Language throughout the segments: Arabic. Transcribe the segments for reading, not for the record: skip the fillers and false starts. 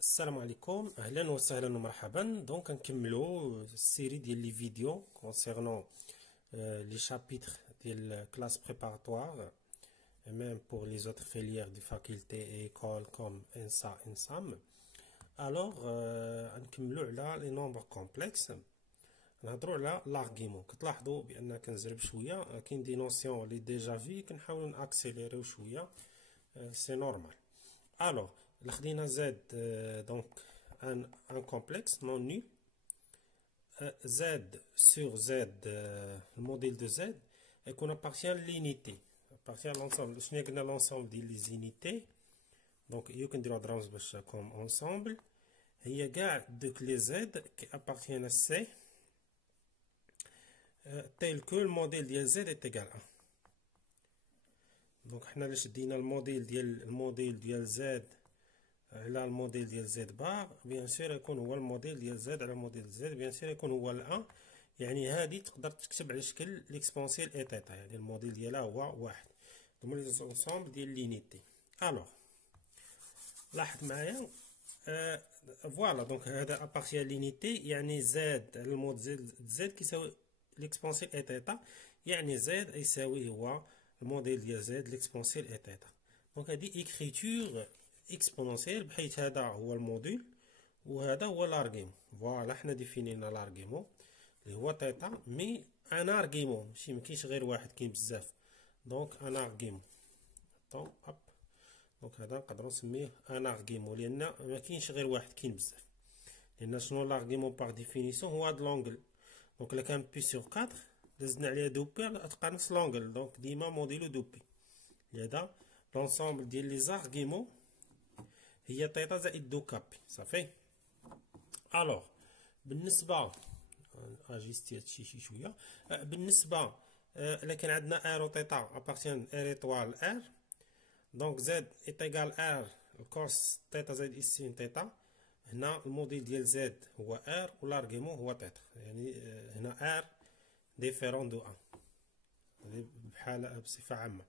السلام عليكم، اهلا وسهلا ومرحبا. دونك نكملوا السيري ديال لي فيديو concernant les chapitres ديال classe préparatoire et même pour les autres filières de faculté et écoles comme ENSA ENSAM. alors نكملوا على les nombres complexes. نهضروا على l'argument. كتلاحظوا بان كنزرب شويه، كاين دي نوسيون لي ديجا في كنحاولوا ناكسيليريو شويه، سي نورمال. Alors, l'Ardina Z, donc un complexe non nul. Z sur Z, le modèle de Z, et qu'on appartient à l'unité. Appartient à l'ensemble. Ce n'est que l'ensemble des unités. Donc, il y a comme ensemble. Et il y a donc les Z qui appartiennent à C, tel que le modèle de Z est égal à 1. دونك حنا لاش دينا الموديل ديال زد على الموديل ديال زد بار، بيان سور يكون هو الموديل ديال زد على الموديل زد، بيان سور يكون هو الان. يعني هذه تقدر تكتب على شكل ليكسبونسيال اي تيتا، يعني الموديل ديالها هو واحد. هما لي زونسومبل ديال لينيتي. الوغ لاحظ معايا، فوالا دونك هذا ابارتيان لينيتي، يعني زد على الموديل زد كيساوي ليكسبونسيال اي تيتا، يعني زد يساوي هو الموديل ديال زد ليكسبونسيال اي تيتا. دونك هادي اكريتور اكسبونونسيال، بحيث هذا هو الموديل وهذا هو لارغيمون. فوالا حنا ديفينينا لارغيمون اللي هو تيتا، مي ان ارغيمون ماشي مكاينش غير واحد، كاين بزاف. دونك ان ارغيمون دونك اب، دونك هذا نقدروا نسميه ان ارغيمون لان ما كاينش غير واحد، كاين بزاف. لان شنو لارغيمون باغ ديفينيسيون؟ هو هاد لونغل. دونك الا كان بي سور 4 دزنا عليها دو بي غتبقى نفس لونغل، دونك ديما موديلو دو بي. لهذا لونسومبل ديال لي زارغيمون هي تيتا زائد دو كابي، صافي. الوغ بالنسبه اجيستي هادشي شي شويه، بالنسبه الا كان عندنا ار و تيتا ابارتيان ار ايطوال ار، دونك زد ايتيغال ار الكوس تيتا زائد اس سين تيتا. هنا الموديل ديال زد هو ار والارغيمون هو تيتا، يعني هنا ار ديفيرون دو 1، هذه بحال بصفه عامه.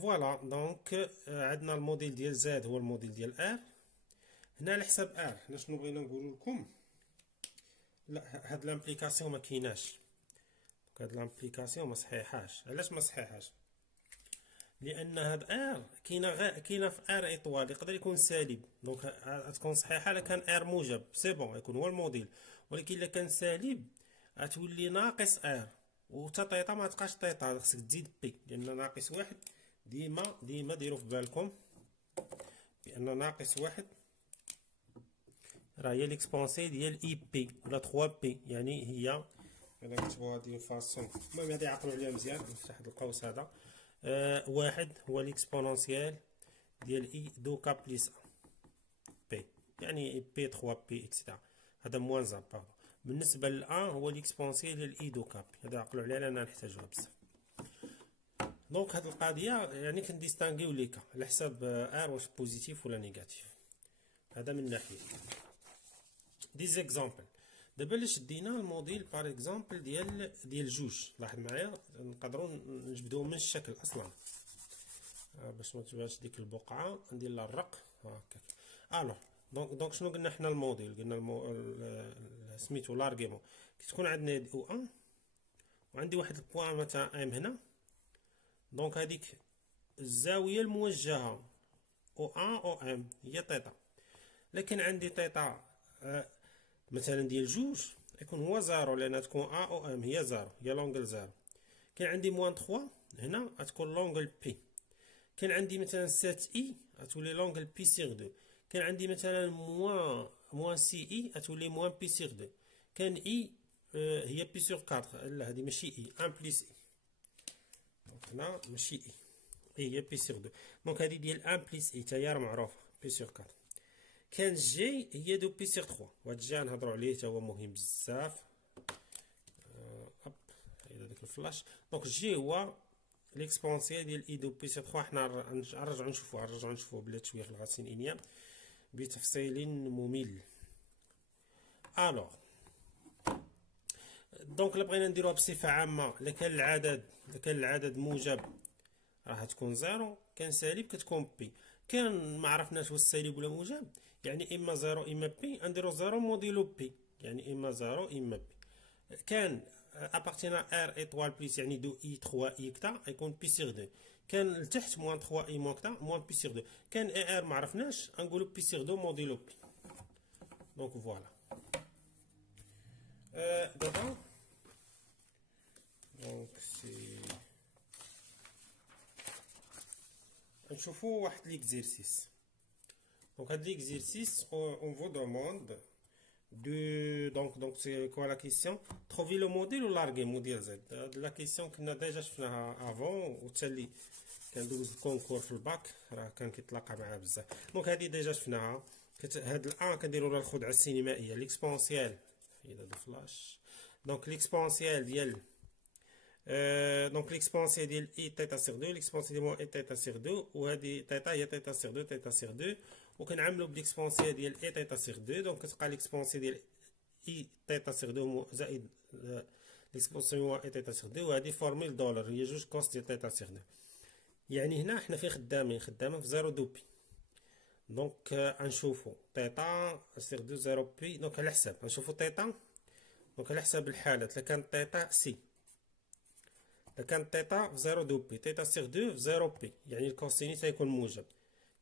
فوالا دونك عندنا الموديل ديال زد هو الموديل ديال ار. هنا على حساب ار حنا شنو بغينا نقولوا لكم؟ لا، هاد لامبليكاسيون ما كايناش، هاد لامبليكاسيون ما صحيحاش. علاش ما صحيحاش؟ لان هاد ار كاينه في ار ايطوال، يقدر يكون سالب، دونك تكون صحيحه الا كان ار موجب سي بون يكون هو الموديل، ولكن الا كان سالب غتولي ناقص ار، وتا تيتا ما تبقاش تيتا، خصك تزيد بي، لان ناقص واحد ديما ديروا في بالكم بان ناقص واحد راه هي ليكسبونسي ديال اي بي ولا 3 بي، يعني هي الا كتبوا هادي فاسون. المهم هادي عقلوا عليها مزيان، نفتح هاد القوس هذا. واحد هو ليكسبونونسيال ديال اي دو كا بليس بي، يعني بي 3 بي اكسيتيرا. هذا موان زان باردون. بالنسبه للان هو ليكسبونسيال ديال اي دو كا بي، هذا عقلوا عليها لان نحتاجوها بزاف. دونك هاد القضيه يعني كنديستانغيو ليكا على حساب ار واش بوزيتيف ولا نيجاتيف، هذا من ناحيه. دي زيكزامبل دابا اللي شدينا الموديل باغ اكزومبل ديال جوج، لاحظ معايا نقدروا نجبدوه من الشكل اصلا باش ما تبانش ديك البقعه، ندير لها الرق هكاك. الوغ دونك شنو قلنا حنا الموديل؟ قلنا سميتو لارغيمون كي تكون عندنا او ان وعندي واحد البوان مثلا ام هنا، دونك هذيك الزاويه الموجهه او ان او ام هي تيتا. لكن عندي تيتا مثلا ديال جوج يكون هو زيرو، لان تكون ا او ام هي زيرو، هي لونغل زيرو. كاين عندي موان 3 هنا غتكون لونغل بي. كاين عندي مثلا 7 اي غتولي لونغل بي سيغ 2. كاين عندي مثلا موان سي اي غتولي موان بي سيغ 2. كان اي هي بي سيغ 4، لا هذه ماشي اي، 1 بليس اي، دونك هنا ماشي اي هي بي سيغ 2. دونك هذه ديال 1 بليس اي حتى هي معروفه بي سيغ 4. كان جي هي دو بي سيغ 3، وهاد الجي نهضروا عليه حتى هو مهم بزاف. هوب هيدا داك الفلاش. دونك جي هو ليكسبونسيال ديال اي دو بي سيغ 3. حنا نرجعوا نشوفوه بلات شويه في الغاسين انيام بتفصيل ممل. الوغ دونك الا بغينا نديروها بصفه عامه، الا كان العدد موجب راه تكون زيرو، كان سالب كتكون بي. كان ما عرفناش واش سالب ولا موجب، يعني اما زيرو اما بي، نديرو زيرو موديلو بي، يعني اما زيرو اما بي. كان ابارتينا ار ايطوال بليس يعني دو اي 3 اي كتا يكون بي سيغ 2. كان لتحت موان 3 اي موان كتا موان بي سيغ 2. كان اي ار ما عرفناش نقولو بي سيغ 2 موديلو بي. دونك فوالا. دابا دونك سي نشوفو واحد ليكزيرسيس. Donc, à l'exercice, on vous demande donc c'est quoi la question? Trouver le modèle ou larguer modèle Z. La question qu'on a déjà fait avant, ou celle كان دوز الكونكور في الباك راه كان كيتلاقى معاه بزاف. دونك هادي ديجا شفناها. هاد الان كنديرو لها الخدعه السينمائيه ليكسبونسيال هي دو فلاش. دونك ليكسبونسيال ديال دونك ليكسبونسيال ديال اي تيتا سيغ 2 ليكسبونسيال ديال اي تيتا سيغ 2 وهادي تيتا هي تيتا سيغ 2 تيتا سيغ 2 وكنعملو بليكسبونسيال ديال اي تيتا سيغ 2 دونك كتبقى ليكسبونسيال ديال اي تيتا سيغ 2 زائد ليكسبونسيال ديال اي تيتا سيغ 2 وهادي فورميل دولار هي جوج كوس ديال تيتا سيغ 2. يعني هنا حنا فين خدامين في زيرو دو بي. دونك غنشوفو تيتا سيغ 2 زيرو بي. دونك على حساب غنشوفو تيتا. دونك على حساب الحالات الا كانت تيتا سي، الا كانت تيتا في زيرو دو بي تيتا سيغ 2 في زيرو بي يعني الكوسينيس غيكون موجب،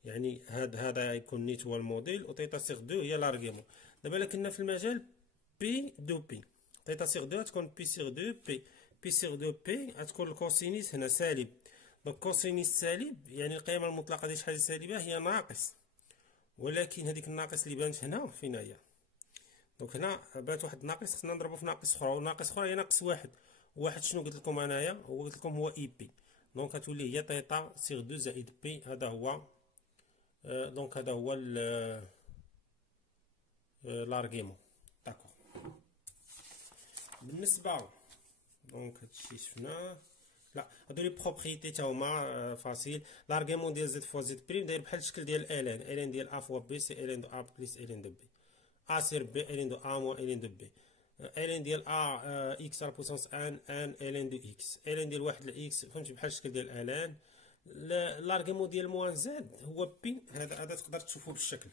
يعني هذا يكون نيت هو الموديل وتيتا سيغ 2 هي لارغيمون. دابا الا كنا في المجال بي دو بي تيتا سيغ 2 غتكون بي سيغ 2 بي بي سيغ 2 بي غتكون الكوسينيس هنا سالب. دونك كوسينيس سالب يعني القيمه المطلقه ديال شحال سالبه هي ناقص، ولكن هذيك الناقص اللي بانت هنا فين هي؟ دونك هنا بانت واحد ناقص خصنا نضربو في ناقص اخرى وناقص اخرى هي ناقص واحد. واحد شنو قلت لكم انايا؟ هو قلت لكم هو اي بي. دونك غتولي هي تيتا سيغ 2 زائد بي. هذا هو دونك هذا هو لارغيمون. داكوغ. بالنسبه دونك هادشي شفناه. لا هادو لي بروبريتي تا هما فاسيل. لارغيمون ديال زد فوا زد بريم داير بحال الشكل ديال الين. الين ديال ا فوا بي سي الين دو ا بليس الين دو بي. ا سير بي الين دو ا موان الين دو بي. الين ديال ا اكس على بوسونس ان الين دو اكس. الين ديال واحد لاكس فهمتي بحال الشكل ديال الين. لارغيمون ديال موان زد هو بي. هذا تقدر تشوفوه بالشكل.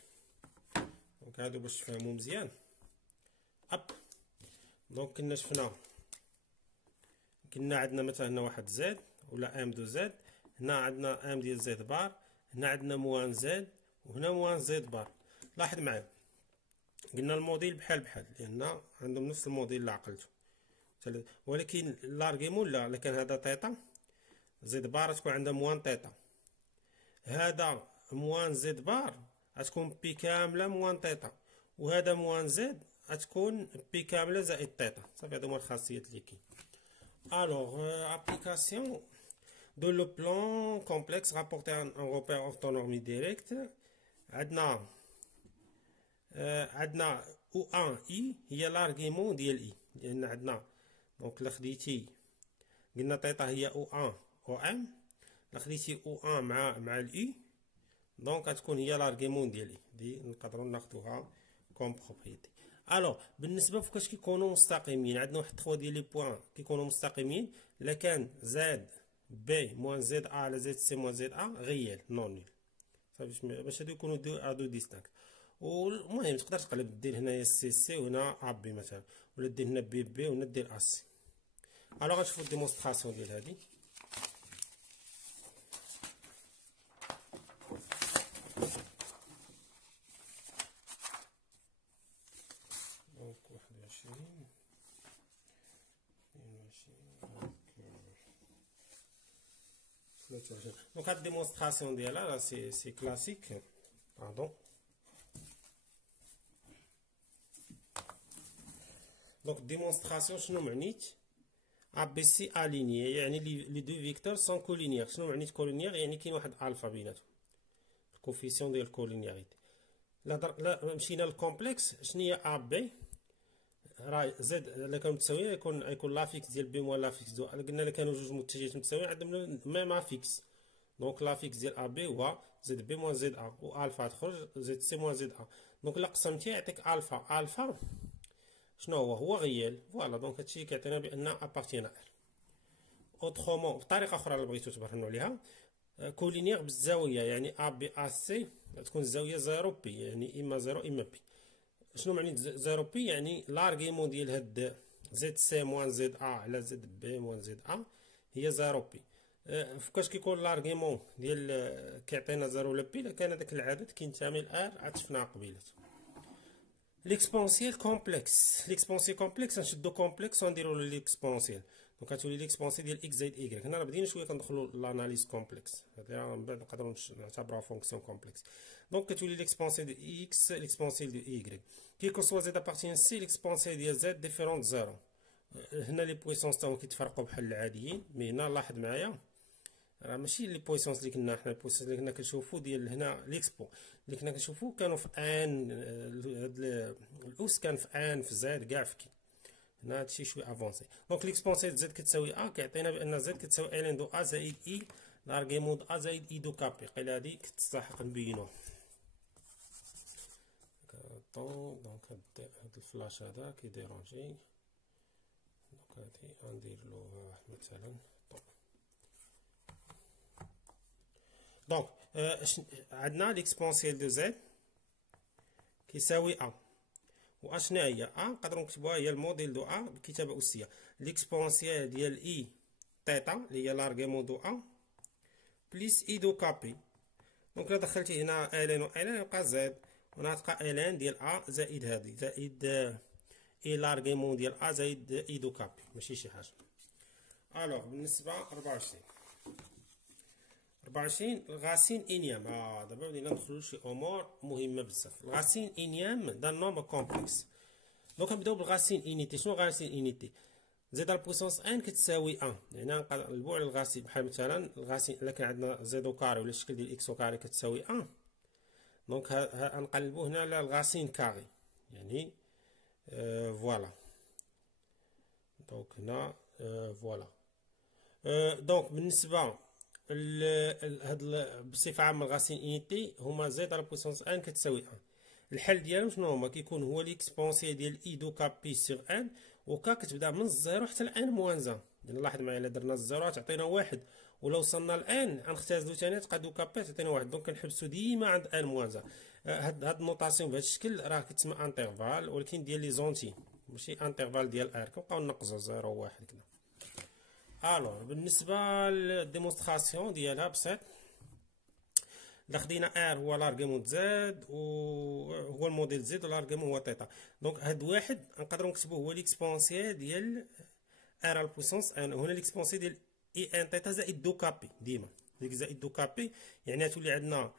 دونك هادو باش تفهموا مزيان. اب دونك كنا شفنا كنا عندنا مثلا هنا واحد زد ولا ام دو زد. هنا عندنا ام ديال زد بار. هنا عندنا موان زد وهنا موان زد بار. لاحظ معايا قلنا الموديل بحال لان عندهم نفس الموديل اللي عقلته، ولكن لارغيمون لا. الا كان هذا تيتا زد بار تكون عندها موان تيتا. هذا موان زد بار غتكون بي كامله موان تيتا، وهذا موان زد غتكون بي كامله زائد تيتا. صافي هادو هما الخاصيات اللي كاين. Alors, application de le plan complexe rapporté à un repère orthonormé direct. عندنا O1 I هي لارغيمون ديال I، لأن عندنا دونك إلا خديتي قلنا تيتا هي O1 OM، إلا خديتي O1 مع الإي دونك غتكون هي لارغيمون ديال I. دي نقدروا ناخدوها كوم بروبريتي. الوغ بالنسبه فوقاش كيكونوا مستقيمين عندنا واحد 3 ديال لي بوين كيكونوا مستقيمين. الا كان زد بي موان زد ا على زد سي موان زد ا غيال نون نيل. صافي باش هادو يكونوا دو ا دو ديستانك. والمهم تقدر تقلب دير هنايا سي سي وهنا ا بي مثلا، ولا دير هنا بي بي وهنا دير ا سي. الوغ غنشوفوا الديمونستراسيون ديال هادي. Donc la démonstration de là, c'est classique. Pardon. Donc démonstration شنو معنيت؟ ABC aligné يعني les deux vecteurs sont collinéaires. شنو معنيت collinéaire؟ يعني كاين واحد الفا بيناتهم. الكوفيسيون ديال الكولينياريتي. لا مشينا للكومبلكس شنو هي ا بي؟ راه زد الا كانوا متساويين يكون لافيكس ديال بي موان لافيكس دو. قلنا الا كانوا جوج متجهات متساويين عندهم ميم افيكس. دونك لافيكس ديال ا بي هو زد بي موان زد ا، و الفا تخرج زد سي موان زد ا. دونك الا قسمتيه يعطيك الفا. الفا شنو هو غيال. فوالا دونك هادشي كيعطينا بان ابارتينا ار. اوترومون بطريقه اخرى اللي بغيتو تبرهنوا عليها كولينيير بالزاويه، يعني ا بي ا سي تكون الزاويه 0 بي، يعني اما 0 اما بي. شنو معني 0 بي؟ يعني لارغيمون ديال هاد زد سي موان زد ا على زد بي موان زد ا هي 0 بي. فوقاش كيكون لارغيمون ديال كيعطينا 0 ولا بي؟ الا كان هذاك العدد كينتمي لار عاد شفناها قبيله. ليكسبونسيال كومبلكس، ليكسبونسيال كومبلكس نشدو كومبلكس ونديرو ليكسبونسيال، دونك غتولي ليكسبونسيال ديال اكس زائد ايكغيك. هنا راه بدينا شويه كندخلو لاناليز كومبلكس، هذا من بعد نقدروا نعتبروها فونكسيون كومبلكس. دونك كتولي ليكسبونسيال ديال اكس ليكسبونسيال ديال ايكغيك كي كون سوا زد ابارتين سي ليكسبونسيال ديال زد ديفيرونت زيرو. هنا لي بويسونس تاهم كيتفرقوا بحال العاديين، مي هنا لاحظ معايا راه ماشي لي بويسونس اللي كنا حنا، البويسونس اللي كنا كنشوفو ديال هنا ليكسبو اللي كنا كنشوفو كانوا في ان، هاد الاس كان في ان في زاد كاع في كي. هنا هادشي شويه افونسي. دونك ليكسبونسيال زد كتساوي ا كيعطينا بان زد كتساوي ال دو ا زائد اي لارغيمون ا زائد اي دو كابي. قيل هادي كتستحق نبينوها. دونك هاد الفلاش هذا كيديرونجي، دونك هادي غندير له مثلا. دونك عندنا ليكسبونسيال دو زد كيساوي ا، و اشنا هي ا نقدروا نكتبوها هي الموديل دو ا بالكتابه اسيه. ليكسبونسيال ديال اي تيتا اللي هي لارغيمون دو ا بليس اي دو كابي. دونك الا دخلتي هنا الين و الين يبقى زد، هنا تبقى الين ديال ا زائد هذه زائد اي لارغيمون ديال ا زائد اي دو كابي، ماشي شي حاجه. الوغ بالنسبه 24 الغاسين انيام، دابا بدينا ندخلو لشي امور مهمه بزاف. الغاسين انيام دان نومبر كومبلكس. دونك نبداو بالغاسين انيتي. شنو غاسين انيتي؟ زد على البويسونس ان كتساوي 1، يعني نقلبو على الغاسين بحال مثلا الغاسين الا كان عندنا زد او كاري ولا الشكل ديال اكس او كاري كتساوي 1، دونك غنقلبو هنا على الغاسين كاري، يعني فوالا. دونك هنا فوالا. دونك بالنسبه هاد بصفه عامه الغاسين انيتي هما زد على البويسونس ان كتساوي 1. الحل ديالهم شنو هما؟ كيكون هو ليكسبونسيال ديال اي دو كا بي سيغ ان، وكا كتبدا من الزيرو حتى لان موان زان. يعني لاحظ معايا الا درنا الزيرو تعطينا واحد، ولا وصلنا لان غنختازلو ثاني تبقى دو كا بي تعطينا واحد، دونك كنحبسو ديما عند ان موان زان. هاد النوطاسيون بهذا الشكل راه كتسمى انترفال، ولكن ديال لي زونتي ماشي انترفال ديال ار، كنبقاو نقصو زيرو واحد كذا. الوغ بالنسبه للديمونستراسيون ديالها بسيط. الا خدينا ار هو لارغيمون زد وهو الموديل زد والارغيمون هو تيتا، دونك هاد واحد نقدروا نكتبوه هو ليكسبونسيال ديال ار على البويسونس ان، هنا ليكسبونسيال ديال اي ان تيتا زائد دو كابي. ديما ديك زائد دو كابي يعني تولي عندنا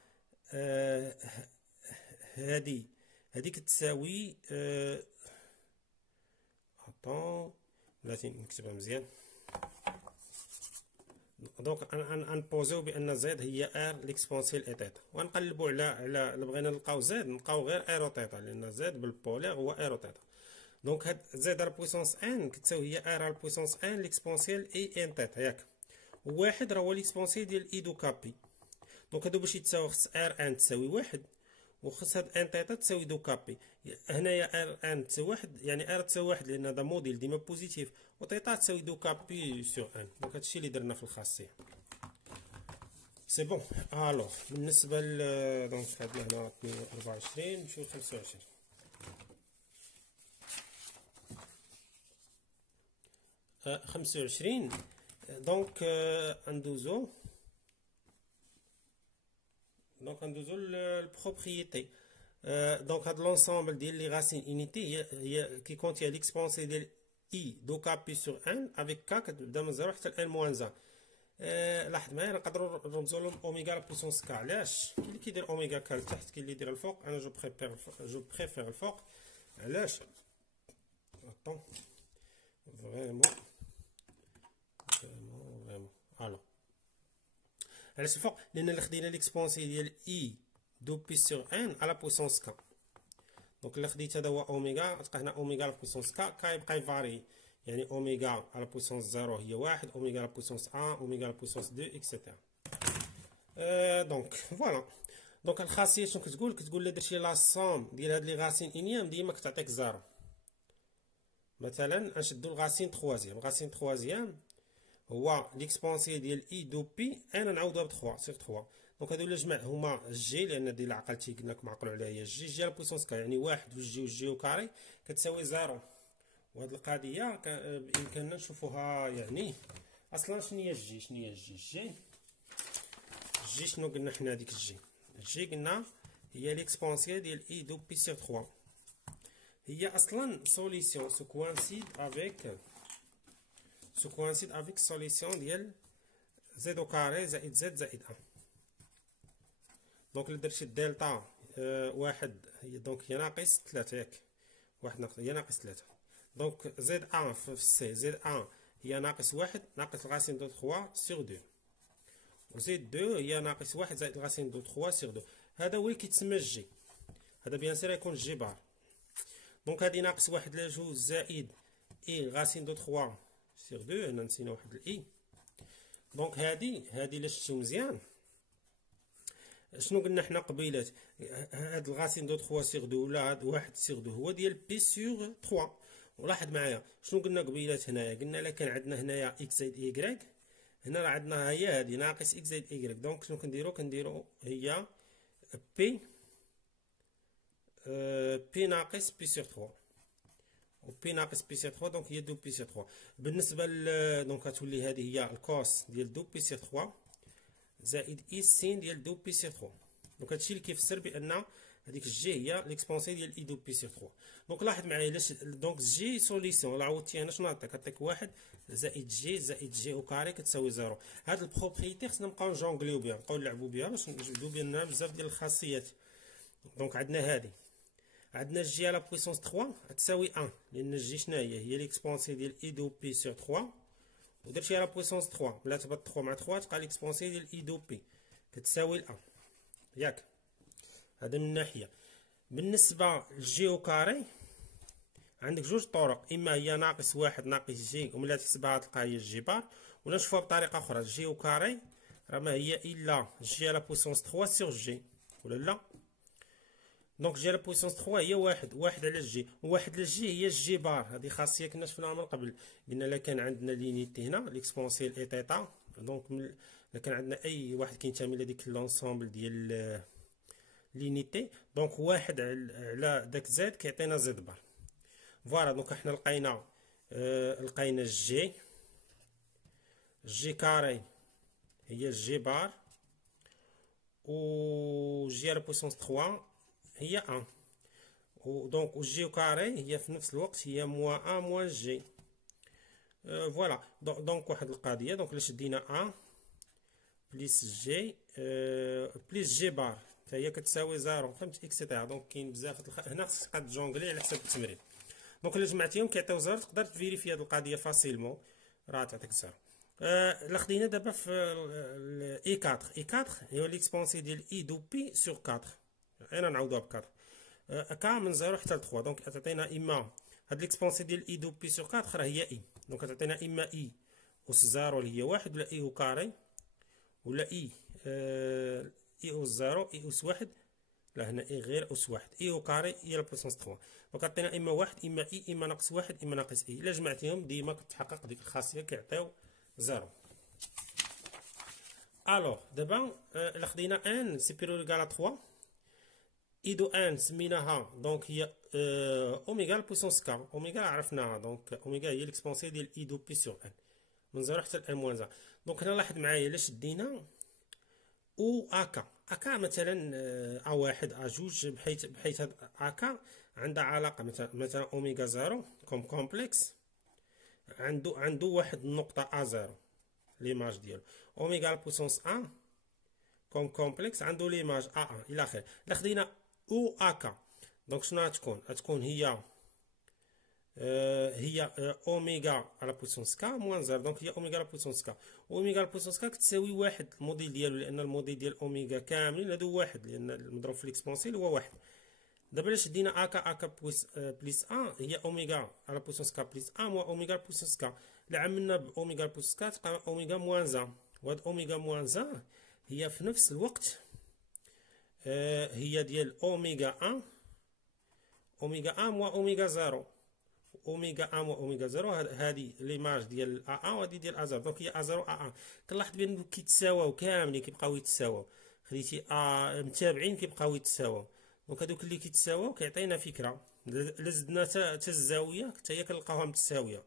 هادي كتساوي بلاتي نكتبها مزيان. دونك نبوزيو بان زد هي ار ليكسبونسيال اي تيتا، ونقلبوا على بغينا نلقاو زد نلقاو غير ار او تيتا، لان زد بالبولير هو ار او تيتا. دونك هاد زد على البويسونس ان كتساوي هي ار على البويسونس ان ليكسبونسيال اي ان تيتا ياك، وواحد راه هو ليكسبونسيال ديال اي دو كابي. دونك هادو باش يتساوي خص ار ان تساوي واحد، وخص هاد ان تيتا تساوي دو كابي. هنايا ار ان تساوي واحد، يعني ار تساوي واحد لان هذا موديل ديما بوزيتيف، و تيتا تساوي دو كابي سور ان. دونك هادشي اللي درنا في الخاصيه. سي بون. الوغ بالنسبه دونك هاد هنا 24 نمشيو ل 25. خمسة وعشرين دونك ندوزو البروبريتي. دونك هاد لونسومبل ديال لي غاسين انيتي هي كي كونتي ليكسبونسي ديال اي دو كا بي سور ان افيك كا كتبدا من 0 حتى ان موان زان. لاحظ معايا نقدروا نرمزوا لهم اوميغا لا بويسونس كا. علاش؟ كاين اللي كيدير اوميغا كا لتحت، كاين اللي يدير الفوق. انا جو بريفير الفوق. علاش؟ اتون فريمون الو علاش الفوق؟ لان اللي خدينا ليكسبونسي ديال اي دو بي سور ان على بويسونس كا. دونك الا خديت هذا هو اوميغا تلقى هنا اوميغا على بويسونس كا يبقى يفاري، يعني اوميغا على بويسونس 0 هي 1، اوميغا على بويسونس 1، اوميغا على بويسونس 2 اكسيتيرا. دونك فوالا. دونك الخاصيه شنو كتقول الا درتي لا سوم ديال هاد لي غاسين انيام ديما كتعطيك 0. مثلا نشدو الغاسين تخوازيام. هو ليكسبونسيال ديال اي دو بي انا نعوضها ب 3 سيغ 3. دونك هادو الجمع هما جي، لان ديال عقلتي قلنا لكم عقلوا عليها هي جي جي على بويسونس كا، يعني واحد وجي وجي وكاري كتساوي زيرو. وهاد القضيه بامكاننا نشوفوها. يعني اصلا شنو هي الجي؟ شنو هي الجي؟ الجي شنو قلنا حنا؟ هذيك الجي قلنا هي ليكسبونسيال ديال اي دو بي سيغ 3. هي اصلا سوليسيون سو كوانسيد افيك سوليسيون ديال زد او كاري زائد زد زائد ان. دونك اللي درتي الدلتا واحد هي دونك هي ناقص 3 ياك، واحد ناقص هي ناقص 3. دونك زد ان في السي زد ان هي ناقص واحد ناقص الغاسين دو 3 سيغ 2، وزد 2 هي ناقص واحد زائد الغاسين دو 3 سيغ 2. هذا هو اللي كيتسمى الجي. هذا بيان سير يكون الجي بار. دونك هادي ناقص واحد لا جوج زائد اي غاسين دو 3 سيغ 2. هنا نسينا واحد الاي. دونك هادي الا شفتو مزيان شنو قلنا حنا قبيلات؟ هاد الغاسين دو 3 سيغ 2 ولا هاد واحد سيغ 2 هو ديال بي سيغ 3. ولاحظ معايا شنو قلنا قبيلات هنايا؟ قلنا لا كان عندنا هنايا اكس زائد ايكغيك، هنا راه عندنا هي هادي ناقص اكس زائد ايكغيك. دونك شنو كنديرو هي بي بي ناقص بي سيغ 3 و بي ناقص بي سيغ 3. دونك هي دو بي سيغ 3. بالنسبه دونك غتولي هذه هي الكوس ديال دو بي سيغ 3 زائد اي سين ديال دو بي سيغ 3. دونك هادشي اللي كيفسر بان هذيك الجي هي ليكسبونسي ديال اي دو بي سيغ 3. دونك لاحظ معايا علاش دونك جي سوليسيون لا عوضتي هنا شنو عطيك واحد زائد جي او كاري كتساوي زيرو. هاد البروبريتي خصنا نبقاو نجونغليو بها، نبقاو نلعبوا بها باش نجبدوا بها بزاف ديال الخاصيات. دونك عندنا هادي، عندنا جي على بويسونس 3 تساوي 1، لان الجي شنو هي ليكسبونسي ديال اي دو بي سيغ 3 ودرتي على بويسونس 3 ملات تبات 3 مع 3 تلقى ليكسبونسي ديال اي دو بي كتساوي 1 ياك. هذا من ناحيه. بالنسبه للجي او كاري عندك جوج طرق، اما هي ناقص واحد ناقص جي وملا تحسبها تلقى هي الجي بار، ولا نشوفها بطريقه اخرى جي او كاري راه ما هي الا جي على بويسونس 3 سيغ جي ولا لا. دونك جي على بويسونس 3 هي واحد على الجي، وواحد على الجي هي الجي بار. هذه خاصيه كنا شفناها من قبل، قلنا لا كان عندنا لينيتي هنا ليكسبونسيال اي تيتا، دونك لا كان عندنا اي واحد كينتمي لديك لونسومبل ديال لينيتي، دونك واحد على داك زد كيعطينا زد بار. فوالا دونك حنا لقينا الجي كاري هي الجي بار، و جي على بويسونس 3 هي 1، ودونك الجي او كاري هي في نفس الوقت هي موان 1 موان جي. فوالا دونك واحد القضيه. دونك الا شدينا 1 بليس جي بليس جي بار حتى هي كتساوي زيرو، فهمت اكسيتيرا. دونك كاين بزاف هنا خصك تبقى تجونغلي على حساب التمرين. دونك الا جمعتيهم كيعطيو زيرو، تقدر تفيريفي هاد القضيه فاسيلمون راه تعطيك زيرو. الا خدينا دابا في اي 4 هي ليكسبونسي ديال اي دو بي سور 4. انا نعوضوها ب 4 كا من 0 حتى ل 3. دونك تعطينا اما هاد ليكسبونسي ديال اي دو بي سور 4 راه هي اي، دونك تعطينا اما اي اس 0 اللي هي 1 ولا اي او كاري ولا اي اس 0 اي اس 1. لا هنا اي غير اس 1 اي او كاري اي على بويسونس 3. دونك عطينا اما 1 اما اي اما ناقص 1 اما ناقص اي. الا جمعتيهم ديما كتحقق ديك الخاصيه كيعطيو 0. الوغ دابا الا خدينا ان سيبيريور ايكال 3 اي دو ان سميناها دونك هي اوميغا بويسونس كا. اوميغا عرفناها، دونك اوميغا هي ليكسبونسي ديال اي دو بي سور ان من 0 حتى ان موان 0. دونك هنا لاحظ معايا الا شدينا او اكا مثلا ا1 ا2 بحيث هاد اكا عندها علاقه مثلا اوميغا 0 كوم كومبلكس عنده واحد النقطه ا0 ليماج ديالو، اوميغا بويسونس 1 كوم كومبلكس عنده ليماج ا1 الى اخره. الا خدينا او اكا دونك شنو غتكون هي اوميغا على بويسونس كا موان 0. دونك هي اوميغا على بويسونس كا، اوميغا على بويسونس كا كتساوي واحد الموديل ديالو، لان الموديل ديال اوميغا كاملين هادو واحد، لان المضروب في ليكسبونسيل هو واحد. دابا الا شدينا اكا بليس 1 هي اوميغا على بويسونس كا بليس 1 موان اوميغا على بويسونس كا. الا عملنا باوميغا على بويسونس كا تلقى اوميغا موان 1، وهاد اوميغا موان 1 هي في نفس الوقت هي ديال اوميغا 1 موان اوميغا 0. اوميغا ان و اوميغا زيرو. هذه ليماج ديال ا ان وهذه ديال ا زيرو. دونك هي ا زيرو ا ان. كنلاحظ بان كيتساواو كاملين، كيبقاو يتساواو. خديتي ا متابعين كيبقاو يتساواو. دونك هادوك اللي كيتساواو كيعطينا فكره. الا زدنا حتى الزاويه حتى هي كنلقاوها متساويه،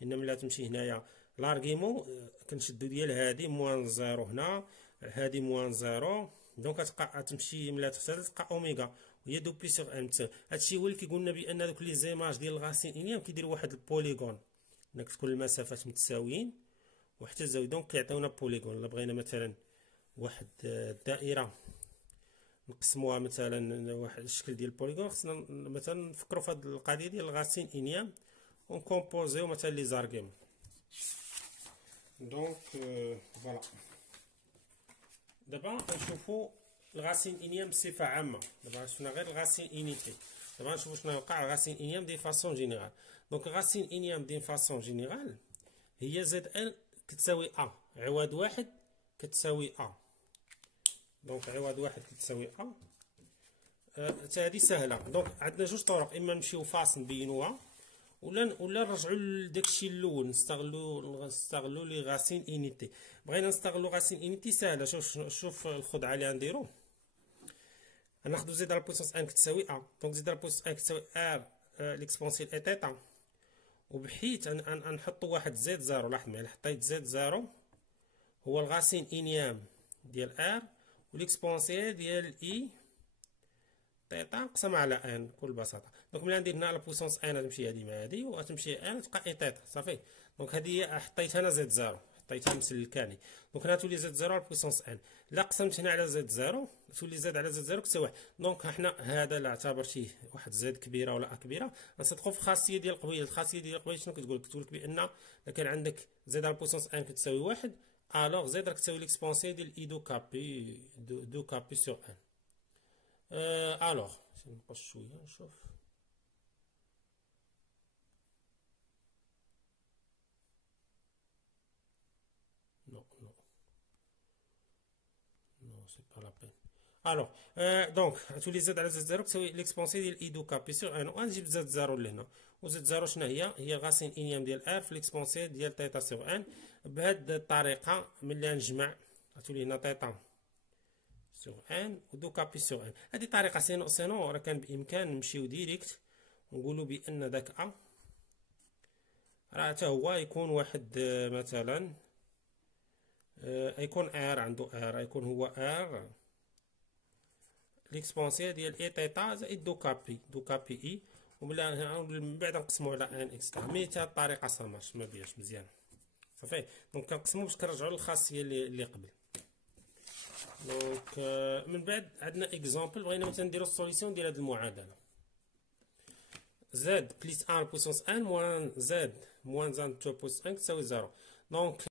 لان ملي تمشي هنايا لارغيمون كنشدو ديال هادي موان زيرو هنا، هادي موان زيرو. دونك غتبقى تمشي ملي تختار تلقى اوميغا وهي دو بي سيغ ان. هادشي هو اللي كيقولنا بان هادوك لي زيماج ديال الغاسين انيام كيديروا واحد البوليغون، انك تكون المسافات متساويين وحتى الزاويه. دونك كيعطيونا بوليغون. الا بغينا مثلا واحد الدائره نقسموها مثلا واحد الشكل ديال البوليغون، خصنا مثلا نفكروا في هاد القضيه ديال الغاسين انيام ونكومبوزيو مثلا لي زارغيم. دونك فوالا. دابا نشوفوا الغاسين انيام بصفه عامه. دابا شفنا غير الغاسين انيتي، دابا نشوفوا شنو وقع الغاسين انيام دي فاسون جينيرال. دونك الغاسين انيام دي فاسون جينيرال هي زد ان كتساوي ا عوض واحد كتساوي ا. دونك عوض واحد كتساوي ا. حتى هذه سهله. دونك عندنا جوج طرق، اما نمشيو فاس نبينوها ولا نرجعوا لداكشي الاول نستغلوا لي غاسين انيتي. بغينا نستغلوا غاسين انيتي سهله. شوف الخدعه اللي غنديرو. غناخذوا زد على بويسونس ان كتساوي ا. دونك زد على بويسونس ان كتساوي ار ليكسبونسيال اي تيتا، وبحيث نحطوا واحد زد زيرو. لاحظ معايا حطيت زد زيرو هو الغاسين انيام ديال ار وليكسبونسيال ديال اي تيتا مقسم على ان بكل بساطه. دونك ملي ندير هنا على بويسونس ان غتمشي هادي مع هادي وغتمشي ان تبقى اي تيتا صافي. دونك هادي حطيتها انا زد زيرو، حطيتها مسلكاني. دونك هنا تولي زد زيرو على بويسونس ان. لا قسمت هنا على زد زيرو تولي زد على زد زيرو كتساوي واحد. دونك حنا هذا اللي اعتبرتيه واحد زد كبيره ولا ا كبيره نصدقوا في الخاصيه ديال قبيل. الخاصيه ديال قبيل شنو كتقول؟ كتقول لك بان الا كان عندك زد على بويسونس ان كتساوي واحد، الوغ زد راه كتساوي ليكسبونسيال ديال اي دو كابي دو كابي سور ان. الوغ نقص شويه نشوف. نو سي با لا بين. الوغ دونك تولي زد على زد زيرو كتساوي ليكسبونسيال ديال اي دو كابي سور ان. وغنجيب زد زيرو لهنا، وزد زيرو شنو هي غاسين انيام ديال ار في ليكسبونسيال ديال تيتا سور ان. بهاد الطريقه ملي نجمع غتولي هنا تيتا سور ان ودو كابي سور ان. هذه طريقه سينو راه كان بامكان نمشيو ديريكت ونقولوا بان داك ا راه حتى هو يكون واحد مثلا يكون ار عنده ار، يكون هو ار ليكسبونسيال ديال اي تيتا زائد دو كابي اي، ومن بعد نقسمو على ان اكسترا. مي حتى الطريقه صاماش ما بياش مزيان صافي. دونك كنقسمو باش كنرجعو للخاصيه اللي قبل. دونك من بعد عندنا اكزامبل بغينا مثلا نديرو السوليسيون ديال هاد المعادله. زد بليس ان بويسونس ان موان زد موان زان تو بويسونس ان تساوي زيرو. دونك